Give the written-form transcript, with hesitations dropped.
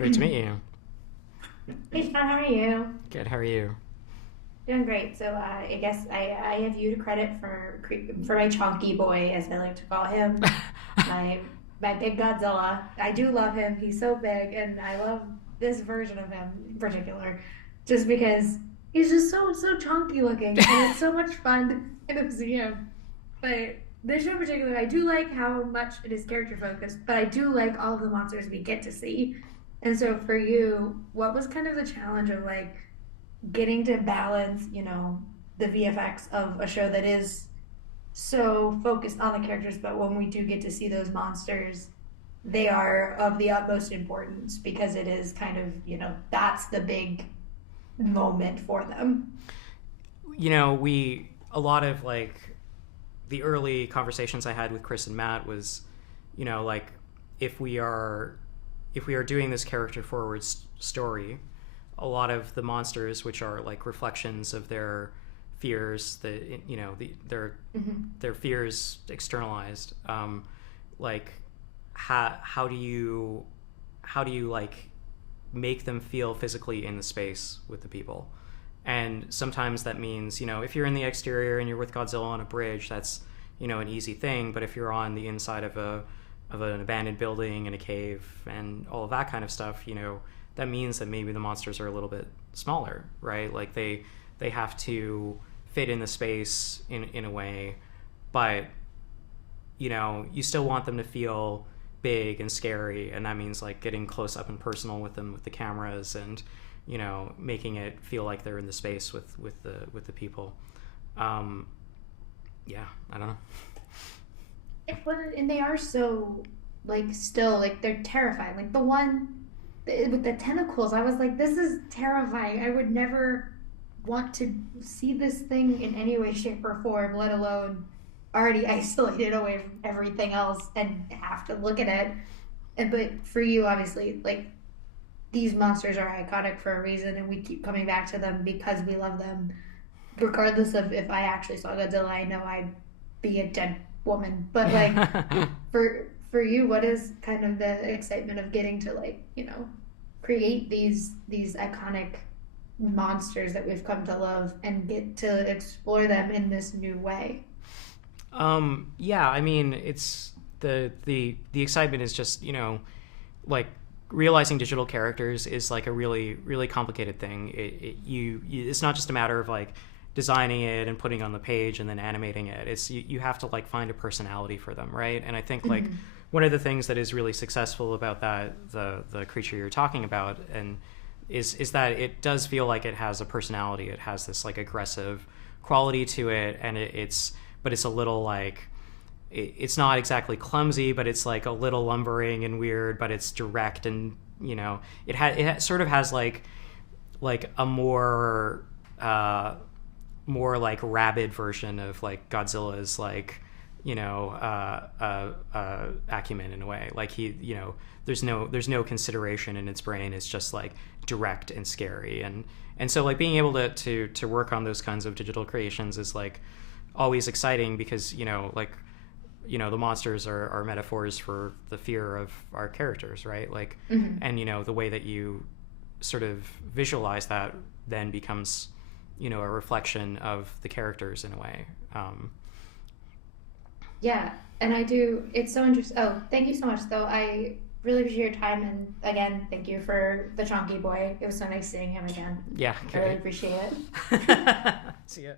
Great to meet you. Hey Sean, how are you? Good. How are you? Doing great. So I guess I have you to credit for my chonky boy, as I like to call him, my my big Godzilla. I do love him. He's so big, and I love this version of him in particular, just because he's just so chonky looking, and it's so much fun to kind of see him. But this show in particular, I do like how much it is character focused, but I do like all of the monsters we get to see. And so for you, what was kind of the challenge of like getting to balance, the VFX of a show that is so focused on the characters, but when we do get to see those monsters, they are of the utmost importance because it is kind of, that's the big moment for them. A lot of like the early conversations I had with Chris and Matt was, like if we are if we are doing this character forward story, a lot of the monsters, which are like reflections of their fears, their fears externalized, like how do you like make them feel physically in the space with the people? And sometimes that means, if you're in the exterior and you're with Godzilla on a bridge, that's, an easy thing. But if you're on the inside of an abandoned building in a cave and all of that kind of stuff, that means that maybe the monsters are a little bit smaller, right? Like they have to fit in the space in a way, but you still want them to feel big and scary, and that means like getting close up and personal with them with the cameras and making it feel like they're in the space with the people. Yeah, I don't know. And they are so like still like they're terrifying. Like the one with the tentacles, I was like, this is terrifying. I would never want to see this thing in any way, shape, or form, let alone already isolated away from everything else and have to look at it. And but for you, obviously, like these monsters are iconic for a reason, and we keep coming back to them because we love them. Regardless of if I actually saw Godzilla, I know I'd be a dead woman. But like for you, what is kind of the excitement of getting to like create these iconic monsters that we've come to love and get to explore them in this new way? Yeah, I mean, it's the excitement is just, like realizing digital characters is like a really, really complicated thing. It's not just a matter of like designing it and putting it on the page and then animating it. It's you have to like find a personality for them, right? And I think like one of the things that is really successful about that the creature you're talking about and is that it does feel like it has a personality. It has this like aggressive quality to it, and but it's a little like it's not exactly clumsy, but it's like a little lumbering and weird, but it's direct, and it sort of has like a more like rabid version of like Godzilla's like acumen in a way. Like there's no consideration in its brain. It's just like direct and scary, and so like being able to work on those kinds of digital creations is like always exciting because the monsters are metaphors for the fear of our characters, right? Like and the way that you sort of visualize that then becomes a reflection of the characters in a way. Yeah, and I do. It's so interesting. Oh, thank you so much, though. I really appreciate your time, and again, thank you for the chonky boy. It was so nice seeing him again. Yeah, I really great. appreciate it. See ya.